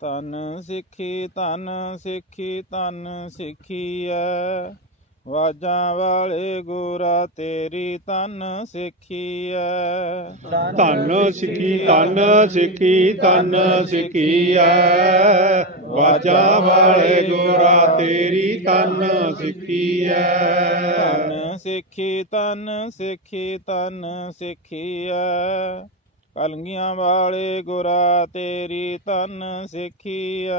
ਤਨ ਸਿੱਖੀ ਤਨ ਸਿੱਖੀ ਤਨ ਸਿੱਖੀਐ। ਵਾਜਾਂ ਵਾਲੇ ਗੁਰਾ ਤੇਰੀ ਤਨ ਸਿੱਖੀਐ। ਧੰਨ ਸਿੱਖੀ ਧੰਨ ਸਿੱਖੀ ਧੰਨ ਸਿੱਖੀਐ। ਵਾਜਾ ਵਾਲੇ ਗੋਰਾ ਤੇਰੀ ਧੰਨ ਸਿੱਖੀਐ। ਤਨ ਸਿੱਖੀ ਤਨ ਸਿੱਖੀ ਤਨ ਸਿੱਖੀਐ। ਕਲਗੀਆਂ ਵਾਲੇ ਗੁਰਾ ਤੇਰੀ ਤਨ ਸਿੱਖੀਐ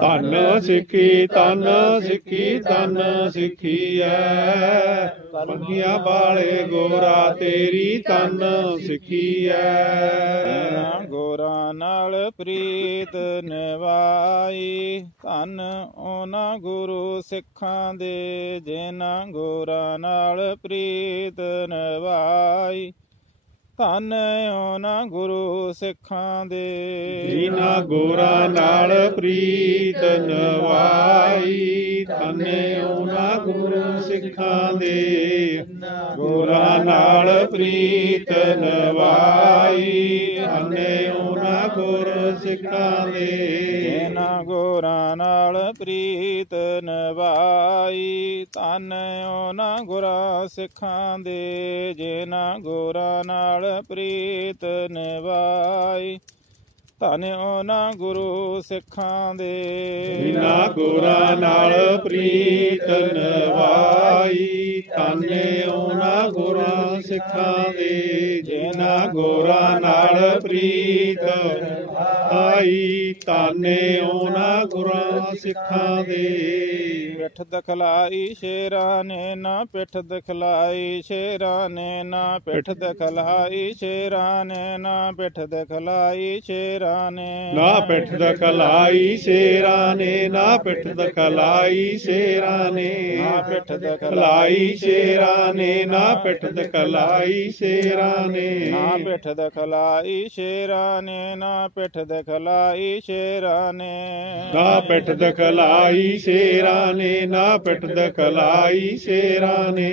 ਧੰਨ ਸਿੱਖੀ ਧੰਨ ਸਿੱਖੀ ਧੰਨ ਸਿੱਖੀਐ ਪੰਗੀਆਂ ਵਾਲੇ ਗੋਰਾ ਤੇਰੀ ਧੰਨ ਸਿੱਖੀਐ ਗੋਰਾਂ ਨਾਲ ਪ੍ਰੀਤ ਨਿਵਾਈ। ਧੰਨ ਉਹਨਾਂ ਗੁਰੂ ਸਿੱਖਾਂ ਦੇ ਜਿਨ੍ਹਾਂ ਗੋਰਾਂ ਨਾਲ ਪ੍ਰੀਤ ਨਿਵਾਈ। ਧੰਨ ਉਹਨਾਂ ਗੁਰੂ ਸਿੱਖਾਂ ਦੇ। ਜੀਨਾ ਗੋਰਾ ਨਾਲ ਪ੍ਰੀਤ ਨਵਾਈ ਧੰਨੇ ਉਹਨਾਂ ਗੁਰੂ ਸਿੱਖਾਂ ਦੇ। ਗੋਰਾ ਨਾਲ ਪ੍ਰੀਤ ਨਵਾਈ ਧੰਨੇ ਉਹਨਾਂ ਗੁਰੂ ਸਿੱਖਾਂ ਦੇ। ਇਹਨਾਂ ਗੁਰਾਂ ਨਾਲ ਪ੍ਰੀਤ ਨਿਭਾਈ, ਧੰਨ ਉਹਨਾਂ ਗੁਰਾਂ ਸਿੱਖਾਂ ਦੇ, ਜਿਨ੍ਹਾਂ ਗੁਰਾਂ ਨਾਲ ਪ੍ਰੀਤ ਨਵਾਈ ਧੰਨ ਉਹਨਾਂ ਗੁਰੂ ਸਿੱਖਾਂ ਦੇ। ਬਿਨਾ ਗੁਰਾਂ ਨਾਲ ਪ੍ਰੀਤ ਨਵਾਈ ਧੰਨੇ ਉਹਨਾਂ ਗੁਰਾਂ ਸਿੱਖਾਂ ਦੇ। ਜਿਨ੍ਹਾਂ ਗੁਰਾਂ ਨਾਲ ਪ੍ਰੀਤ ਆਈ ਧੰਨੇ ਉਹਨਾਂ ਗੁਰਾਂ ਸਿੱਖਾਂ ਦੇ। ਪਿੱਠ ਦਖਲਾਈ ਸ਼ੇਰਾਂ ਨੇ ਨਾ ਪਿੱਠ ਦਖਲਾਈ ਸ਼ੇਰਾਂ ਨੇ ਨਾ ਪਿੱਠ ਦਖਲਾਈ ਸ਼ੇਰਾਂ ਨੇ ਨਾ ਪਿੱਠ ਦਖਲਾਈ ਸ਼ੇਰਾਂ ਨੇ ਨਾ ਪਿੱਠ ਦਖਲਾਈ ਸ਼ੇਰਾਂ ਨੇ ਨਾ ਪਿੱਠ ਦਖਲਾਈ ਸ਼ੇਰਾਂ ਨੇ ਨਾ ਪਿੱਠ ਦਖਲਾਈ ਸ਼ੇਰਾਂ ਨੇ ਨਾ ਪਿੱਠ ਦਖਲਾਈ ਸ਼ੇਰਾਂ ਨੇ ਨਾ ਪਿੱਠ ਦਖਲਾਈ ਸ਼ੇਰਾਂ ਨੇ ਨਾ ਪਿੱਠ ਦਖਲਾਈ ਸ਼ੇਰਾਂ ਨੇ ਨਾ ਪਿੱਠ ਦਖਲਾਈ ਸ਼ੇਰਾਂ ਨੇ ਨਾ ਪਿੱਠ ਦਖਲਾਈ ਸ਼ੇਰਾਂ ਨੇ।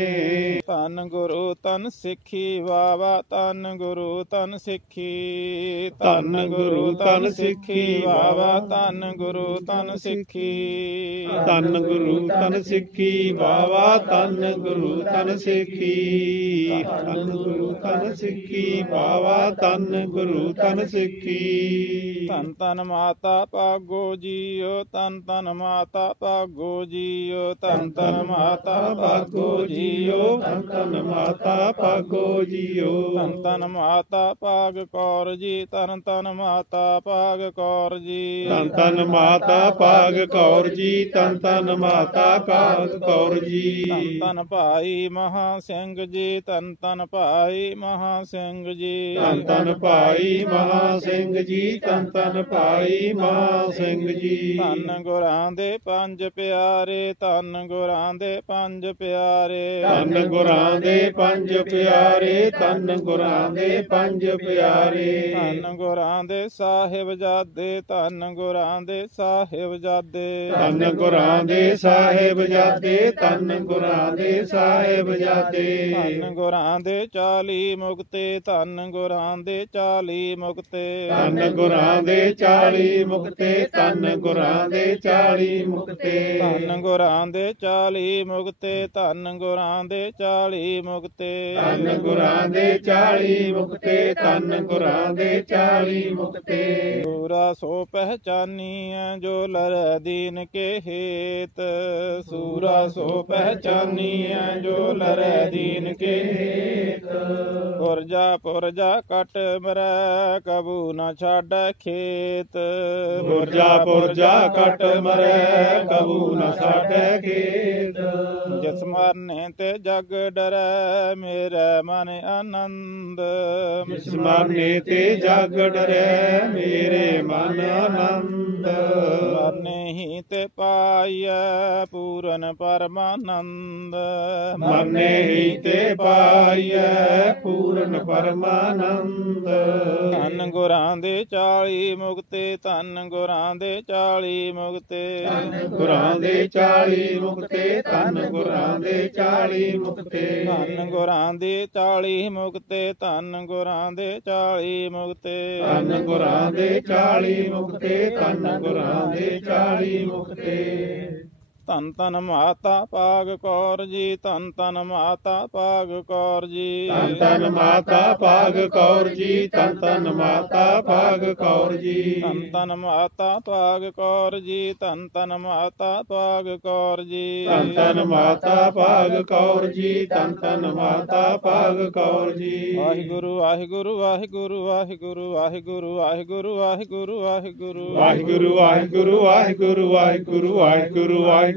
ਧੰਨ ਗੁਰੂ ਤਨ ਸਿੱਖੀ ਵਾਵਾ ਧੰਨ ਗੁਰੂ ਤਨ ਸਿੱਖੀ। ਧੰਨ ਗੁਰੂ ਤਨ ਸਿੱਖੀ ਵਾਵਾ ਧੰਨ ਗੁਰੂ ਤਨ ਸਿੱਖੀ। ਧੰਨ ਗੁਰੂ ਤਨ ਸਿੱਖੀ ਵਾਵਾ ਧੰਨ ਗੁਰੂ ਤਨ ਸਿੱਖੀ। ਧੰਨ ਗੁਰੂ ਤਨ ਸਿੱਖੀ ਵਾਵਾ ਧੰਨ ਗੁਰੂ ਤਨ ਸਿੱਖੀ। ਧੰਨ ਧੰਨ ਮਾਤਾ ਭਾਗੋ ਜੀਓ ਧੰਨ ਧੰਨ ਮਾਤਾ ਭਾਗੋ ਜੀਓ ਧੰਨ ਧੰਨ ਮਾਤਾ ਭਾਗੋ ਜੀਓ ਧੰਨ ਧੰਨ ਮਾਤਾ ਭਾਗੋ ਜੀਓ ਧੰਨ ਧੰਨ ਮਾਤਾ ਭਾਗ ਕੌਰ ਜੀ ਧੰਨ ਧੰਨ ਮਾਤਾ ਭਾਗ ਕੌਰ ਜੀ ਧੰਨ ਧੰਨ ਮਾਤਾ ਭਾਗ ਕੌਰ ਜੀ ਧੰਨ ਧੰਨ ਮਾਤਾ ਭਾਗ ਕੌਰ ਜੀ ਧੰਨ ਧੰਨ ਭਾਈ ਮਹਾ ਸਿੰਘ ਜੀ ਧੰਨ ਧੰਨ ਭਾਈ ਮਹਾ ਸਿੰਘ ਜੀ ਧੰਨ ਧੰਨ ਭਾਈ ਮਹਾ ਸਿੰਘ ਜੀ ਧੰਨ ਧੰਨ ਭਾਈ ਮਹਾ ਸਿੰਘ ਜੀ ਧੰਨ ਗੁਰਾਂ ਦੇ ਪੰਜ ਪਿਆਰੇ ਧੰਨ ਗੁਰਾਂ ਦੇ ਪੰਜ ਪਿਆਰੇ ਧੰਨ ਗੁਰਾਂ ਦੇ ਪੰਜ ਪਿਆਰੇ ਧੰਨ ਗੁਰਾਂ ਦੇ ਪੰਜ ਪਿਆਰੇ ਧੰਨ ਗੁਰਾਂ ਦੇ ਸਾਹਿਬਜ਼ਾਦੇ ਧੰਨ ਗੁਰਾਂ ਦੇ ਸਾਹਿਬਜ਼ਾਦੇ ਧੰਨ ਗੁਰਾਂ ਦੇ ਸਾਹਿਬਜ਼ਾਦੇ ਧੰਨ ਗੁਰਾਂ ਦੇ ਸਾਹਿਬਜ਼ਾਦੇ ਧੰਨ ਗੁਰਾਂ ਦੇ 40 ਮੁਕਤੇ ਧੰਨ ਗੁਰਾਂ ਦੇ 40 ਮੁਕਤੇ ਧੰਨ ਗੁਰਾਂ ਦੇ 40 ਮੁਕਤੇ ਧੰਨ ਗੁਰਾਂ ਦੇ 40 ਮੁਕਤੇ ਧੰਨ ਗੁਰਾਂ ਦੇ 40 ਮੁਕਤੇ ਧੰਨ ਗੁਰਾਂ ਦੇ 40 ਮੁਕਤੇ। ਧੰਨ ਗੁਰਾਂ ਦੇ 40 ਮੁਕਤੇ ਧੰਨ ਗੁਰਾਂ ਦੇ 40 ਮੁਕਤੇ। ਸੂਰਾ ਸੋ ਪਹਿਚਾਨੀਐ ਜੋ ਲਰ ਦੀਨ ਕੇ ਹੇਤ। ਸੂਰਾ ਸੋ ਪਹਿਚਾਨੀਐ ਜੋ ਲਰ ਦੀਨ ਕੇ ਹੇਤ। ਪੁਰਜਾ ਪੁਰਜਾ ਕਟ ਮਰੈ ਕਬੂ ਨ ਛੱਡ ਖੇਤ। ਪੁਰਜਾ ਪੁਰਜਾ ਕਟ ਮਰੈ ਕਬੂ ਨ ਛਾੜੈ ਖੇਤ ਜਿਸ ਮਰਨੇ ਤੇ ਜਗ ਡਰੈ ਮੇਰੇ ਮਨ ਆਨੰਦ। ਜਿਸ ਮਰਨੇ ਤੇ ਜਗ ਡਰੈ ਮੇਰੇ ਮਨ ਆਨੰਦ। ਮਰਨੇ ਮਰਨੇ ਤੇ ਪਾਈਐ ਪੂਰਨ ਪਰਮਾਨੰਦ। ਮਰਨੇ ਹੀ ਤੇ ਪਾਈਐ ਪੂਰਨ ਪਰਮਾਨੰਦ। ਧੰਨ ਗੁਰਾਂ ਦੇ 40 ਮੁਕਤੇ ਧੰਨ ਗੁਰਾਂ ਦੇ 40 ਮੁਕਤੇ। ਗੁਰਾਂ ਦੇ 40 ਮੁਕਤੇ ਧੰਨ ਗੁਰਾਂ ਦੇ 40 ਮੁਕਤੇ। ਧੰਨ ਗੁਰਾਂ ਦੇ 40 ਮੁਕਤੇ ਧੰਨ ਗੁਰਾਂ ਦੇ 40 ਮੁਕਤੇ। ਧੰਨ ਗੁਰਾਂ ਦੇ 40 ਮੁਕਤੇ ਧੰਨ ਗੁਰਾਂ ਦੇ 40 ਮੁਕਤੇ। ਧੰਨ ਧੰਨ ਮਾਤਾ ਭਾਗ ਕੌਰ ਜੀ ਧੰਨ ਧੰਨ ਮਾਤਾ ਭਾਗ ਕੌਰ ਜੀ ਧੰਨ ਧੰਨ ਮਾਤਾ ਭਾਗ ਕੌਰ ਜੀ ਧੰਨ ਧੰਨ ਮਾਤਾ ਭਾਗ ਕੌਰ ਜੀ ਧੰਨ ਧੰਨ ਮਾਤਾ ਭਾਗ ਕੌਰ ਜੀ ਧੰਨ ਧੰਨ ਮਾਤਾ ਭਾਗ ਕੌਰ ਜੀ ਧੰਨ ਧੰਨ ਮਾਤਾ ਭਾਗ ਕੌਰ ਜੀ ਧੰਨ ਧੰਨ ਮਾਤਾ ਭਾਗ ਕੌਰ ਜੀ ਵਾਹਿਗੁਰੂ ਵਾਹਿਗੁਰੂ ਵਾਹਿਗੁਰੂ ਵਾਹਿਗੁਰੂ ਵਾਹਿਗੁਰੂ ਵਾਹਿਗੁਰੂ ਵਾਹਿਗੁਰੂ ਵਾਹਿਗੁਰੂ ਵਾਹਿਗੁਰੂ ਵਾਹਿਗੁਰੂ ਵਾਹਿਗੁਰੂ ਵਾਹਿਗੁਰੂ ਵਾਹਿਗੁਰੂ ਵਾਹਿਗੁਰੂ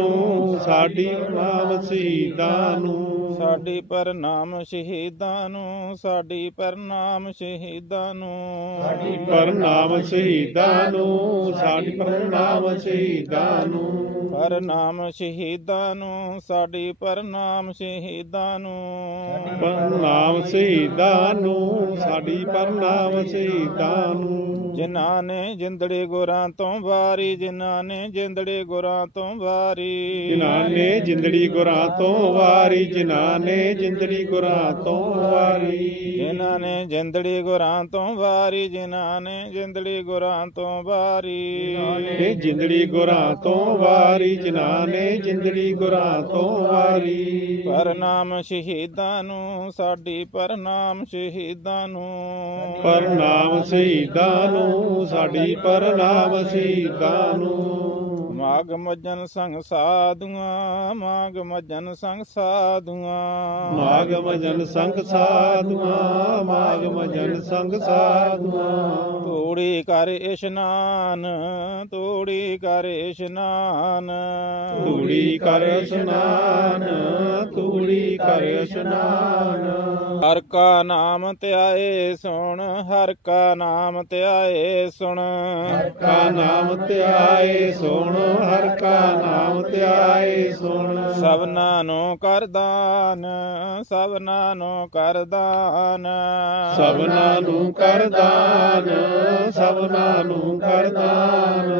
ਸਾਡੀ ਨਾਮ ਸ਼ਹੀਦਾਂ ਨੂੰ। ਸਾਡੀ ਪ੍ਰਣਾਮ ਸ਼ਹੀਦਾਂ ਨੂੰ ਸਾਡੀ ਪ੍ਰਣਾਮ ਸ਼ਹੀਦਾਂ ਨੂੰ। ਸਾਡੀ ਪ੍ਰਣਾਮ ਸ਼ਹੀਦਾਂ ਨੂੰ ਸਾਡੀ ਪ੍ਰਣਾਮ ਸ਼ਹੀਦਾਂ ਨੂੰ। ਪ੍ਰਣਾਮ ਸ਼ਹੀਦਾਂ ਨੂੰ ਸਾਡੀ ਪ੍ਰਣਾਮ ਸ਼ਹੀਦਾਂ ਨੂੰ। ਪ੍ਰਣਾਮ ਸ਼ਹੀਦਾਂ ਨੂੰ ਸਾਡੀ ਪ੍ਰਣਾਮ ਸ਼ਹੀਦਾਂ ਨੂੰ। ਜਿਨ੍ਹਾਂ ਨੇ ਜਿੰਦੜੇ ਗੁਰਾਂ ਤੋਂ ਵਾਰੀ ਜਿਨ੍ਹਾਂ ਨੇ ਜਿੰਦੜੇ ਗੁਰਾਂ ਤੋਂ ਵਾਰੀ ਜਿਨ੍ਹਾਂ ਨੇ ਜਿੰਦੜੀ ਗੁਰਾਂ ਤੋਂ ਵਾਰੀ ਜਿਨ੍ਹਾਂ ਨੇ ਜਿੰਦੜੀ ਗੁਰਾਂ ਤੋਂ ਵਾਰੀ। ਜਿਨ੍ਹਾਂ ਨੇ ਜਿੰਦੜੀ ਗੁਰਾਂ ਤੋਂ ਵਾਰੀ ਜਿਨ੍ਹਾਂ ਨੇ ਜਿੰਦੜੀ ਗੁਰਾਂ ਤੋਂ ਵਾਰੀ। ਨੇ ਜਿੰਦੜੀ ਗੁਰਾਂ ਤੋਂ ਵਾਰੀ ਜਿਨ੍ਹਾਂ ਨੇ ਜਿੰਦੜੀ ਗੁਰਾਂ ਤੋਂ ਵਾਰੀ। ਪ੍ਰਣਾਮ ਸ਼ਹੀਦਾਂ ਨੂੰ ਸਾਡੀ ਪ੍ਰਣਾਮ ਸ਼ਹੀਦਾਂ ਨੂੰ। ਪ੍ਰਣਾਮ ਸ਼ਹੀਦਾਂ ਨੂੰ ਸਾਡੀ ਪ੍ਰਣਾਮ ਸ਼ਹੀਦਾਂ ਨੂੰ। ਮਾਗ ਮੱਜਨ ਸੰਗ ਸਾਧੂਆਂ ਮਾਗ ਮੱਜਨ ਸੰਗ ਸਾਧੂਆਂ। ਮਾਗ ਮਜਨ ਸੰਗ ਸਾਧੂਆਂ ਮਾਗ ਮਜਨ ਸੰਗ ਸਾਧੂਆਂ। ਤੂੜੀ ਕਰ ਇਸ਼ਨਾਨ ਤੂੜੀ ਕਰ ਇਸ਼ਨਾਨ ਤੂੜੀ ਕਰ ਇਸ਼ਨਾਨ ਤੂੜੀ ਕਰ ਇਸ਼ਨਾਨ ਹਰ ਕਾ ਨਾਮ ਧਿਆਏ ਸੁਣ ਹਰ ਕਾ ਨਾਮ ਧਿਆਏ ਸੁਣ। ਕਾ ਨਾਮ ਧਿਆਏ ਸੁਣ ਹਰ ਕਾ ਨਾਮ ਧਿਆਏ ਸੁਣ। ਸਭਨਾ ਨੂੰ ਕਰਦਾਨ ਸਭਨਾ ਨੂੰ ਕਰਦਾਨ ਸਭਨਾ ਨੂੰ ਕਰਦਾਨ ਸਭਨਾ ਨੂੰ ਕਰਦਾਨ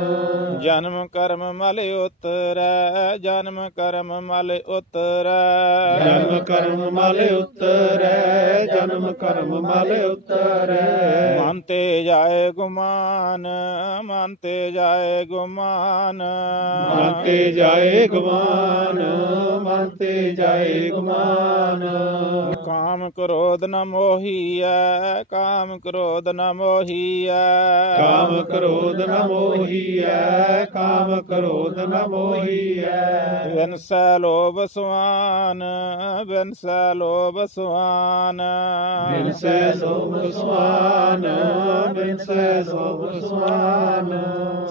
ਜਨਮ ਕਰਮ ਮਲ ਉਤਰੈ ਜਨਮ ਕਰਮ ਮਲ ਉਤਰੈ। ਜਨਮ ਕਰਮ ਮਲ ਉਤਰੈ ਜਨਮ ਕਰਮ ਮਲ ਉਤਰੈ। ਮਨ ਤੇ ਜਾਏ ਗੁਮਾਨ ਮਨ ਤੇ ਜਾਏ ਗੁਮਾਨ। ਮਨ ਤੇ ਜਾਏ ਗਵਾਨ ਮਨ ਤੇ ਜਾਏ ਗਮਾਨ। ਕਾਮ ਕ੍ਰੋਧ ਨ ਮੋਹੀਐ ਕਾਮ ਕ੍ਰੋਧ ਨ ਮੋਹੀਐ। ਕਾਮ ਕ੍ਰੋਧ ਨ ਮੋਹੀਐ ਕਾਮ ਕ੍ਰੋਧ ਨ ਮੋਹੀਐ। ਵਿਨਸੈ ਲੋਭ ਸੁਆਨ ਵਿਨਸੈ ਲੋਭ ਸੁਆਨ। ਬਿਨਸੈ ਸੋਭ ਸੁਆਨ ਬਿਨਸੈ ਸੋਭ ਸੁਆਨ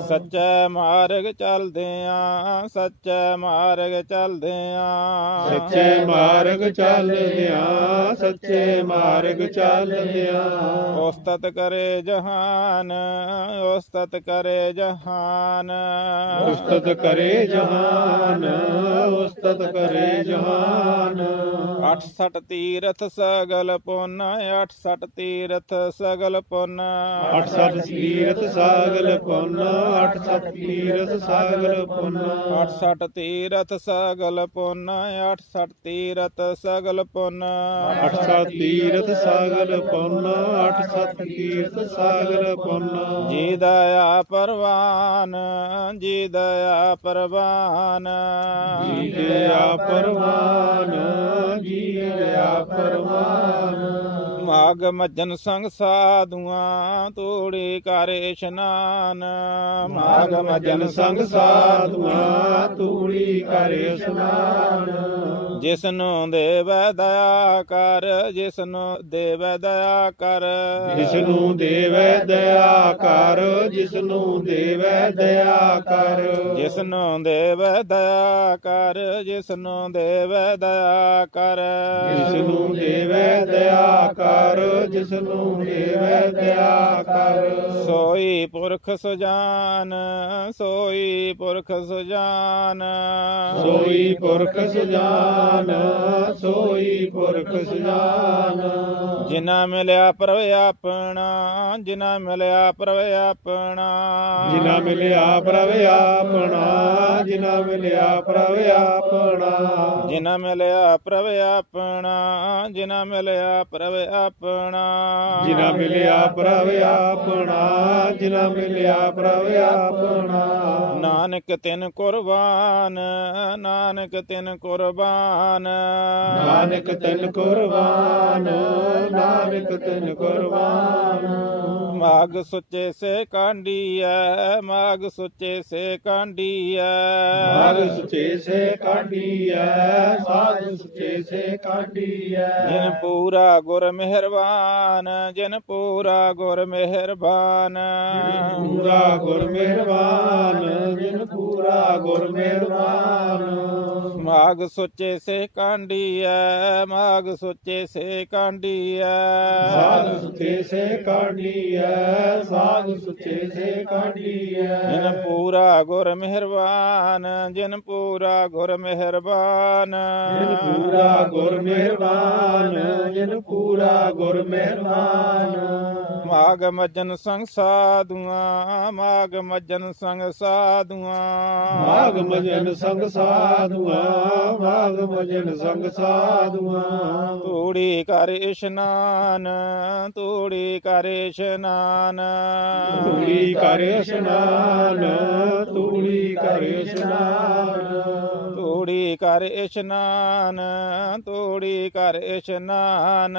ਸੱਚੇ ਮਾਰਗ ਚਲਦਿਆਂ ਸੱਚੇ ਮਾਰਗ ਚਲਦਿਆਂ। ਸੱਚੇ ਮਾਰਗ ਚੱਲਦਿਆਂ ਸੱਚੇ ਮਾਰਗ ਚੱਲਦਿਆਂ। ਉਸਤਤ ਕਰੇ ਜਹਾਨ ਉਸਤਤ ਕਰੇ ਜਹਾਨ। ਉਸਤਤ ਕਰੇ ਜਹਾਨ ਉਸਤਤ ਕਰੇ ਜਹਾਨ। 68 ਤੀਰਥ ਸਗਲ ਪੁੰਨ 68 ਤੀਰਥ ਸਗਲ ਪੁੰਨ 68 ਤੀਰਥ ਸਾਗਲ ਪੁੰਨ 68 ਤੀਰਥ ਸਾਗਲ ਪੁੰਨ। 68 ਤੀਰਥ ਸਗਲ ਪੁੰਨ 68 ਤੀਰਥ ਸਗਲ ਪੁੰਨ। 68 ਤੀਰਥ ਸਾਗਲ ਪੁੰਨ 68 ਤੀਰਥ ਸਾਗਲ ਪੁੰਨ। ਜੀ ਦਇਆ ਪਰਵਾਨ ਜੀ ਦਇਆ ਪਰਵਾਨ। ਜੀ ਦਇਆ ਪਰਵਾਨ ਜੀ ਦਇਆ ਪਰਵਾਨ ਮਾਗ ਮੱਜਨ ਸੰਗ ਸਾਧੂਆਂ ਤੋੜੇ ਕਰ ਇਸ਼ਨਾਨ। ਮਾਗ ਮਜਨ ਸੰਗ ਸਾਧੂਆਂ ਤੂੜੀ ਕਰ ਇਸ਼ਨਾਨ। ਜਿਸਨੂੰ ਦੇਵੈ ਦਇਆ ਕਰ ਜਿਸਨੂੰ ਦੇਵੈ ਦਇਆ ਕਰ। ਜਿਸਨੂੰ ਦੇਵੈ ਦਇਆ ਕਰ ਜਿਸਨੂੰ ਦੇਵੈ ਦਇਆ ਕਰ। ਜਿਸਨੂੰ ਦੇਵੈ ਦਇਆ ਕਰ ਜਿਸਨੂੰ ਦੇਵੈ ਦਇਆ ਕਰ। ਜਿਸਨੂੰ ਦੇਵੈ ਦਇਆ ਕਰ ਜਿਸਨੂੰ ਦੇਵੈ ਦਇਆ ਕਰ। ਸੋਈ ਪੁਰਖ ਸੁਜਾਨ ਸੋਈ ਪੁਰਖ ਸੁਜਾਨ। ਸੋਈ ਪੁਰਖ ਸੁਜਾਨ ਸੋਈ ਪੁਰਖ ਸੁਜਾਨ। ਜਿਨਾ ਮਿਲਿਆ ਪ੍ਰਭ ਆਪਣਾ ਜਿਨਾ ਮਿਲਿਆ ਪ੍ਰਭ ਆਪਣਾ। ਜਿਨਾ ਮਿਲਿਆ ਪ੍ਰਭ ਆਪਣਾ ਜਿਨਾ ਮਿਲਿਆ ਪ੍ਰਭ ਆਪਣਾ। ਜਿਨਾ ਮਿਲਿਆ ਪ੍ਰਭ ਆਪਣਾ ਜਿਨਾ ਮਿਲਿਆ ਪ੍ਰਭ ਆਪਣਾ। ਜਿਨਾ ਮਿਲਿਆ ਪ੍ਰਭ ਆਪਣਾ ਜਿਨਾ ਮਿਲਿਆ ਪ੍ਰਭ ਆਪਣਾ। ਨਾਨਕ ਤਿਨ ਕੁਰਬਾਨ ਨਾਨਕ ਤਿਨ ਕੁਰਬਾਨ। ਨਾਨਕ ਤਨ ਕੁਰਬਾਨ ਨਾਨਕ ਤਨ ਕੁਰਬਾਨ। ਮਾਗ ਸੁੱਚੇ ਸੇ ਕਾਂਡੀਐ ਮਾਗ ਸੁੱਚੇ ਸੇ ਕਾਂਡੀਐ। ਮਾਗ ਸੁਚੇ ਸੇ ਕਾਢੀਐ ਸਾਧ ਸੁਚੇ ਸੇ ਕਾਢੀਐ ਜਿਨ ਪੂਰਾ ਗੁਰ ਮਿਹਰਬਾਨ ਜਿਨ ਪੂਰਾ ਗੁਰ ਮਿਹਰਬਾਨ। ਪੂਰਾ ਗੁਰ ਮਿਹਰਬਾਨ ਜਿਨ ਪੂਰਾ ਗੁਰ ਮਿਹਰਬਾਨ। ਮਾਗ ਸੁੱਚੇ ਸੇ ਕਾਂਡੀਐ ਮਾਗ ਸੁੱਚੇ ਸੇ ਕਾਂਡੀਐ। ਸਾਧ ਸੁਚੇ ਸੇ ਕਾਢੀਐ ਸਾਧ ਸੁਚੇ ਸੇ ਕਾਢੀਐ ਜਿਨ ਪੂਰਾ ਗੁਰ ਮਿਹਰਬਾਨ ਜਿਨ ਪੂਰਾ ਗੁਰ ਮਿਹਰਬਾਨ। ਜਿਨ ਪੂਰਾ ਗੁਰ ਮਿਹਰਬਾਨ ਜਿਨ ਪੂਰਾ ਗੁਰ ਮਿਹਰਬਾਨ ਮਾਗ ਮੱਜਨ ਸੰਗ ਸਾਧੂਆਂ ਮਾਗ ਮੱਜਨ ਸੰਗ ਸਾਧੂਆਂ। ਮਾਗ ਮਜਨ ਸੰਗ ਸਾਧੂਆਂ ਮਾਗ ਮਜਨ ਸੰਗ ਸਾਧੂਆਂ। ਤੂੜੀ ਕਰ ਇਸ਼ਨਾਨ ਤੂੜੀ ਕਰ ਇਸ਼ਨਾਨ। ਤੂੜੀ ਕਰ ਇਸ਼ਨਾਨ ਤੂੜੀ ਕਰ ਇਸ਼ਨਾਨ। ਤੂੜੀ ਕਰ ਇਸ਼ਨਾਨ ਤੂੜੀ ਕਰ ਇਸ਼ਨਾਨ।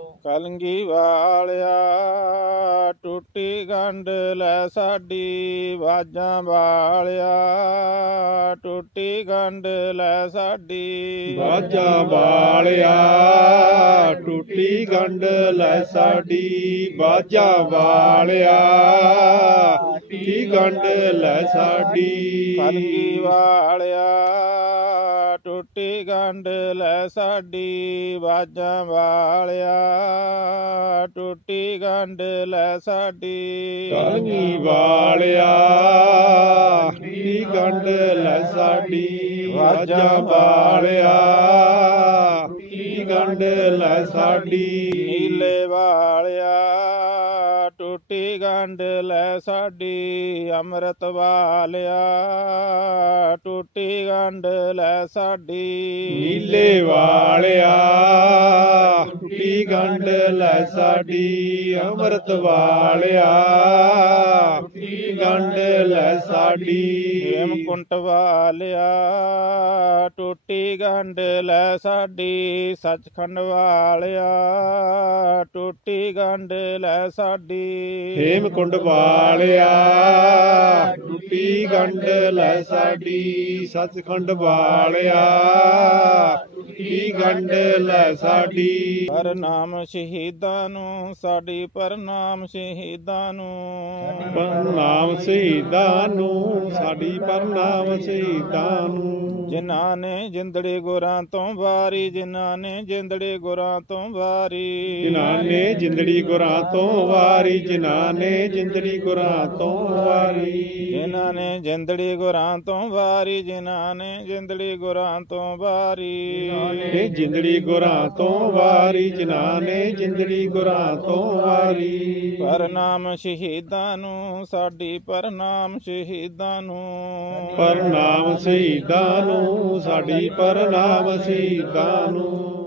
ਕਲੰਗੀ ਵਾਲਿਆ, ਟੁੱਟੀ ਗੰਢ ਲੈ ਸਾਡੀ ਬਾਜਾਂ ਵਾਲਿਆ, ਟੁੱਟੀ ਗੰਢ ਲੈ ਸਾਡੀ ਬਾਜਾ ਵਾਲਿਆ, ਟੁੱਟੀ ਗੰਢ ਲੈ ਸਾਡੀ ਬਾਜਾ ਵਾਲਿਆ। ਟੁੱਟੀ ਗੰਢ ਲੈ ਸਾਡੀ? ਕਲੰਗੀ ਵਾਲਿਆ? ਟੁੱਟੀ ਗੰਢ ਲੈ ਸਾਡੀ ਬਾਜਾਂ ਵਾਲਿਆ। ਟੁੱਟੀ ਗੰਢ ਲੈ ਸਾਡੀ। ਕਲਗੀ ਵਾਲਿਆ ਟੁੱਟੀ ਗੰਢ ਲੈ ਸਾਡੀ ਬਾਜਾ ਵਾਲਿਆ। ਟੁੱਟੀ ਗੰਢ ਲੈ ਸਾਡੀ? ਨੀਲੇ ਵਾਲਿਆ। ਟੁੱਟੀ ਗੰਢ ਲੈ ਸਾਡੀ ਅੰਮ੍ਰਿਤ ਵਾਲਿਆ। ਟੁੱਟੀ ਗੰਢ ਲੈ ਸਾਡੀ ਨੀਲੇ ਵਾਲਿਆ। ਟੁੱਟੀ ਗੰਢ ਲੈ ਸਾਡੀ ਅੰਮ੍ਰਿਤ ਵਾਲਿਆ। ਟੁੱਟੀ ਗੰਢ ਲੈ ਸਾਡੀ। ਹੇਮਕੁੰਟ ਵਾਲਿਆ। ਟੁੱਟੀ ਗੰਢ ਲੈ ਸਾਡੀ ਸੱਚਖੰਡ ਵਾਲਿਆ। ਟੁੱਟੀ ਗੰਢ ਲੈ ਸਾਡੀ ਹੇਮ ਕੁੰਡ ਵਾਲਿਆ ਟੁੱਟੀ ਗੰਢ ਲੈ ਸਾਡੀ ਸਤਖੰਡ ਵਾਲਿਆ ਟੁੱਟੀ ਗੰਢ ਲੈ ਸਾਡੀ। ਪਰਨਾਮ ਸ਼ਹੀਦਾਂ ਨੂੰ ਸਾਡੀ ਪਰਨਾਮ ਸ਼ਹੀਦਾਂ ਨੂੰ। ਪਰਨਾਮ ਸ਼ਹੀਦਾਂ ਨੂੰ ਸਾਡੀ ਪਰਨਾਮ ਸ਼ਹੀਦਾਂ ਨੂੰ। ਜਿਨ੍ਹਾਂ ਨੇ ਜਿੰਦੜੇ ਗੁਰਾਂ ਤੋਂ ਵਾਰੀ ਜਿਨ੍ਹਾਂ ਨੇ ਜਿੰਦੜੇ ਗੁਰਾਂ ਤੋਂ ਵਾਰੀ। ਜਿਨ੍ਹਾਂ ਨੇ ਜਿੰਦੜੀ ਗੁਰਾਂ ਤੋਂ ਵਾਰੀ ਜਿਨ੍ਹਾਂ ਨੇ ਜਿੰਦੜੀ ਗੁਰਾਂ ਤੋਂ ਵਾਰੀ। ਜਿਨ੍ਹਾਂ ਨੇ ਜਿੰਦੜੀ ਗੁਰਾਂ ਤੋਂ ਵਾਰੀ ਜਿਨ੍ਹਾਂ ਨੇ ਜਿੰਦੜੀ ਗੁਰਾਂ ਤੋਂ ਵਾਰੀ। ਇਹ ਜਿੰਦੜੀ ਗੁਰਾਂ ਤੋਂ ਵਾਰੀ ਜਿਨ੍ਹਾਂ ਨੇ ਜਿੰਦੜੀ ਗੁਰਾਂ ਤੋਂ ਵਾਰੀ। ਪਰਨਾਮ ਸ਼ਹੀਦਾਂ ਨੂੰ ਸਾਡੀ ਪਰਨਾਮ ਸ਼ਹੀਦਾਂ ਨੂੰ। ਪਰਨਾਮ ਸ਼ਹੀਦਾਂ ਨੂੰ ਸਾਡੀ ਪਰਨਾਮ ਸ਼ਹੀਦਾਂ ਨੂੰ।